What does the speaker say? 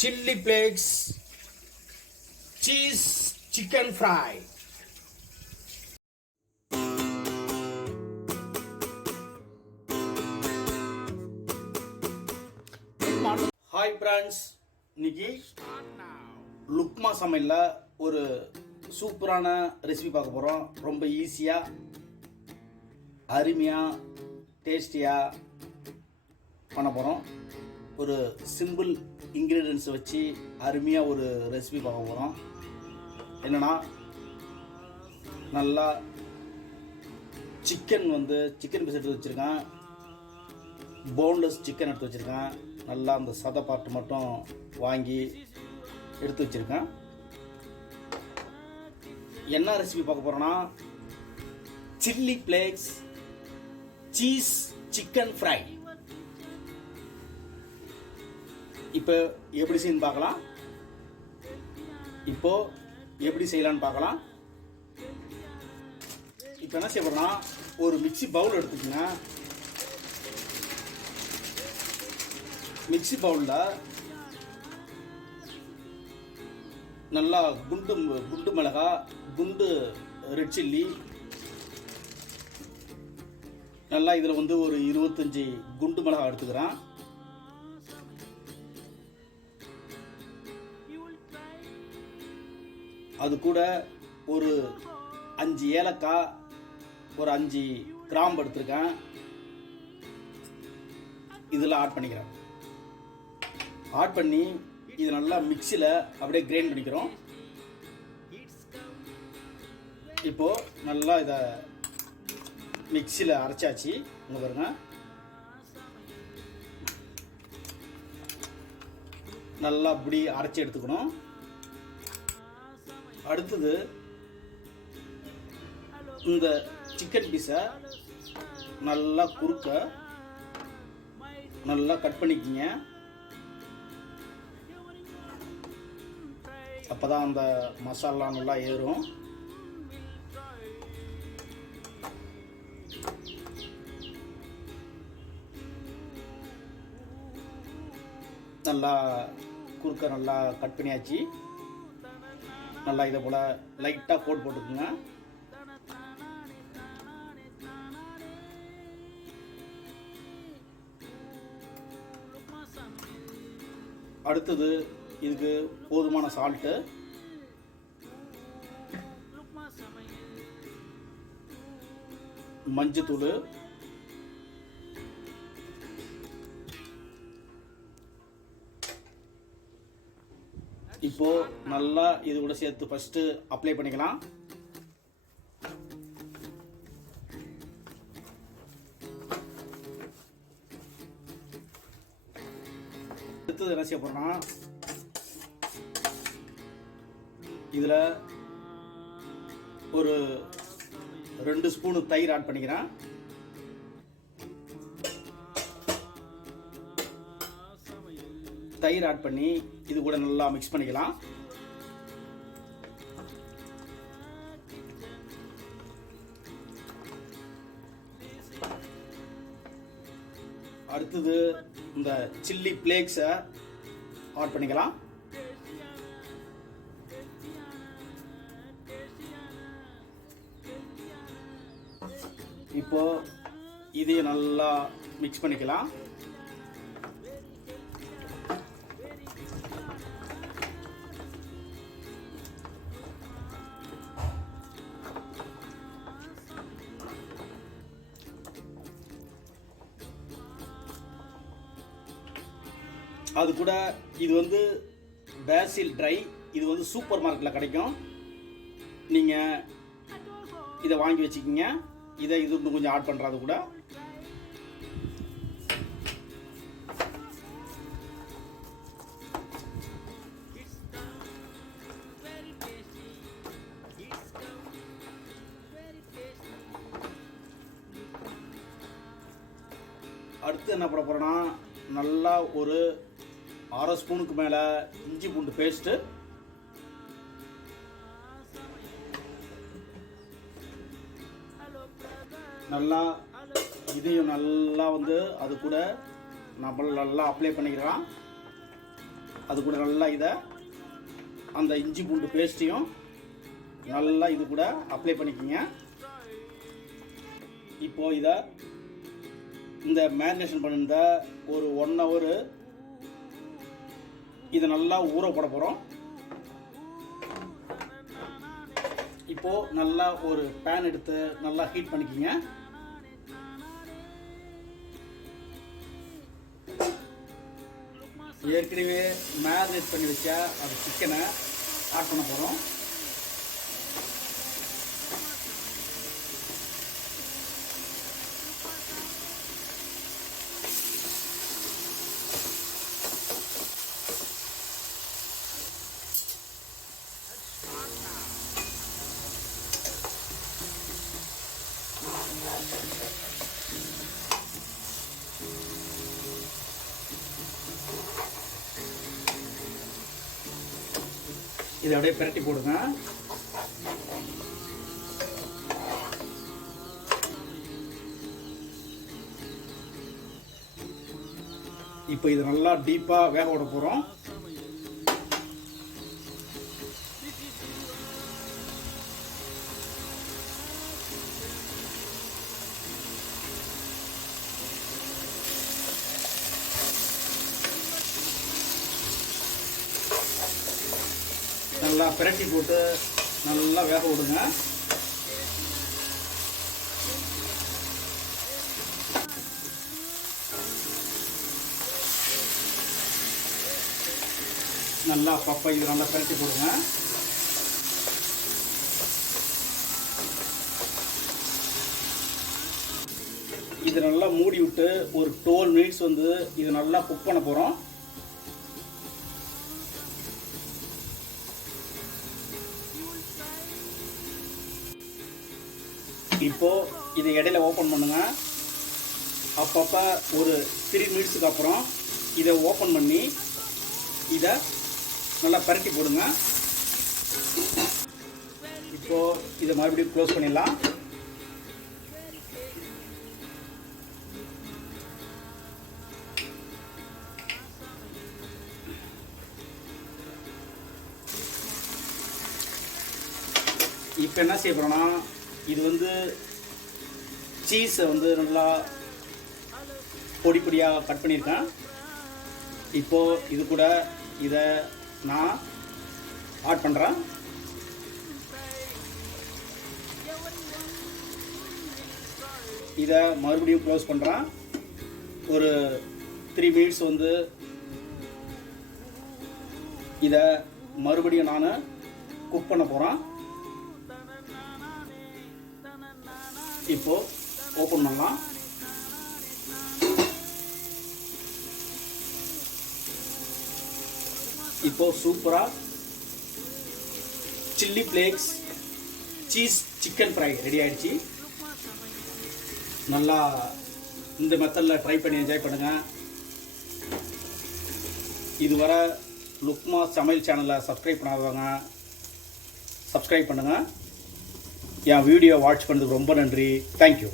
Chilli Flakes Cheese Chicken Fry. Hi friends, இன்னைக்கு லுக்மா சமையல்ல ஒரு சூப்பரான ரெசிபி பார்க்க போறோம். ரொம்ப ஈஸியா, அருமையா, டேஸ்டியா பண்ண போறோம். ஒரு சிம்பிள் இன்க்ரீடியன்ஸ் வச்சு அருமையாக ஒரு ரெசிபி பார்க்க போகிறோம். என்னென்னா, நல்லா சிக்கன் பீஸ் எடுத்து வச்சுருக்கேன். போன்லெஸ் சிக்கன் எடுத்து வச்சுருக்கேன். நல்லா அந்த சதை பார்ட்டு மட்டும் வாங்கி எடுத்து வச்சுருக்கேன். என்ன ரெசிபி பார்க்க போகிறோன்னா, chilli flakes cheese chicken fry. இப்போ எப்படி செய்யணும் பார்க்கலாம். எப்படி செய்யலான்னு பார்க்கலாம். இப்போ என்ன செய்ய போறோம்னா, ஒரு மிக்ஸி பவுல் எடுத்துக்கோங்க. மிக்ஸி பவுலில் நல்லா குண்டு மிளகா, குண்டு ரெட் சில்லி, நல்லா இதில் ஒரு 25 குண்டு மிளகா எடுத்துக்கிறேன். அது கூட ஒரு 5 ஏலக்காய், ஒரு 5 கிராம்பு எடுத்துருக்கேன். இதில் ஆட் பண்ணிக்கிறேன். ஆட் பண்ணி இது நல்லா மிக்சியில் அப்படியே கிரைண்ட் பண்ணிக்கிறோம். இப்போது நல்லா இதை மிக்சியில் அரைச்சாச்சு. இங்கே பாருங்க, நல்லா அப்படி அரைச்சி எடுத்துக்கணும். அடுத்தது இந்த சிக்கன் பீஸை நல்லா குறுக்க நல்லா கட் பண்ணிக்கிங்க. அப்போதான் அந்த மசாலா நல்லா ஏறும். நல்லா குறுக்க நல்லா கட் பண்ணியாச்சு. நல்லா இதை போல் லைட்டாக போட்டுக்குங்க. அடுத்தது இதுக்கு போதுமான சால்ட்டு, மஞ்சத்தூள், இப்போ நல்லா இது கூட சேர்த்து ஃபர்ஸ்ட் அப்ளை பண்ணிக்கலாம். அடுத்தது என்ன செய்ய போறோம்னா, இதுல ஒரு 2 ஸ்பூன் தயிர் ஆட் பண்ணிக்கிறேன். தயிர் ஆட் பண்ணி இது கூட நல்லா மிக்ஸ் பண்ணிக்கலாம். அடுத்தது இந்த சில்லி ஃப்ளேக்ஸை ஆட் பண்ணிக்கலாம். இப்போ இதையும் நல்லா மிக்ஸ் பண்ணிக்கலாம். அது கூட இது பேசில் ட்ரை. இது சூப்பர் மார்க்கெட்டில் கிடைக்கும். நீங்கள் இதை வாங்கி வச்சுக்கிங்க. இதை இது கொஞ்சம் ஆட் பண்ணுறது கூட. அடுத்து என்ன பண்ண போகிறோன்னா, நல்லா ஒரு 1/2 ஸ்பூனுக்கு மேலே இஞ்சி பூண்டு பேஸ்ட்டு, நல்லா இதையும் நல்லா அது கூட நம்ம நல்லா அப்ளை பண்ணிக்கலாம். அது கூட நல்லா இதை அந்த இஞ்சி பூண்டு பேஸ்ட்டையும் நல்லா இது கூட அப்ளை பண்ணிக்கோங்க. இப்போது இதை இந்த மேரினேஷன் பண்ணியிருந்த ஒரு 1 hour இதை நல்லா ஊற போட போகிறோம். இப்போது நல்லா ஒரு பேன் எடுத்து நல்லா ஹீட் பண்ணிக்கோங்க. ஏற்கனவே மேரினேட் பண்ணி வச்ச அந்த சிக்கனை ஆட் பண்ண போகிறோம். இதை அப்படியே பிரட்டி போடுங்க. இப்போ இது நல்லா டீப்பாக வேக விட போகிறோம். நல்லா பிரட்டி போட்டு நல்லா வேக விடுங்க. நல்லா அப்பப்போ இது நல்லா பிரட்டி போடுங்க. இது நல்லா மூடி விட்டு ஒரு 12 minutes வந்து இது நல்லா குக் பண்ண போகிறோம். இப்போது இதை இடையில ஓப்பன் பண்ணுங்க. அப்பப்போ ஒரு 3 minutesக்கு அப்புறம் இதை ஓப்பன் பண்ணி இதை நல்லா பரட்டி போடுங்க. இப்போது இதை மறுபடியும் க்ளோஸ் பண்ணிடலாம். இப்போ என்ன செய்ய போகிறோன்னா, இது வந்து சீஸை வந்து நல்லா பொடி பொடியாக கட் பண்ணியிருக்கேன். இப்போது இது கூட இதை நான் ஆட் பண்ணுறேன். இதை மறுபடியும் க்ளோஸ் பண்ணுறேன். ஒரு 3 minutes வந்து இதை மறுபடியும் நான் குக் பண்ண போகிறேன். இப்போது ஓப்பன் பண்ணலாம். இப்போது சூப்பராக chilli flakes cheese chicken fry ready ஆகிடுச்சு. நல்லா இந்த மெத்தடில் ட்ரை பண்ணி என்ஜாய் பண்ணுங்கள். இதுவரை லுக்மா சமையல் சேனலை சப்ஸ்கிரைப் பண்ணாதவங்க சப்ஸ்கிரைப் பண்ணுங்கள். என் வீடியோ வாட்ச் பண்ணதுக்கு ரொம்ப நன்றி. தேங்க்யூ.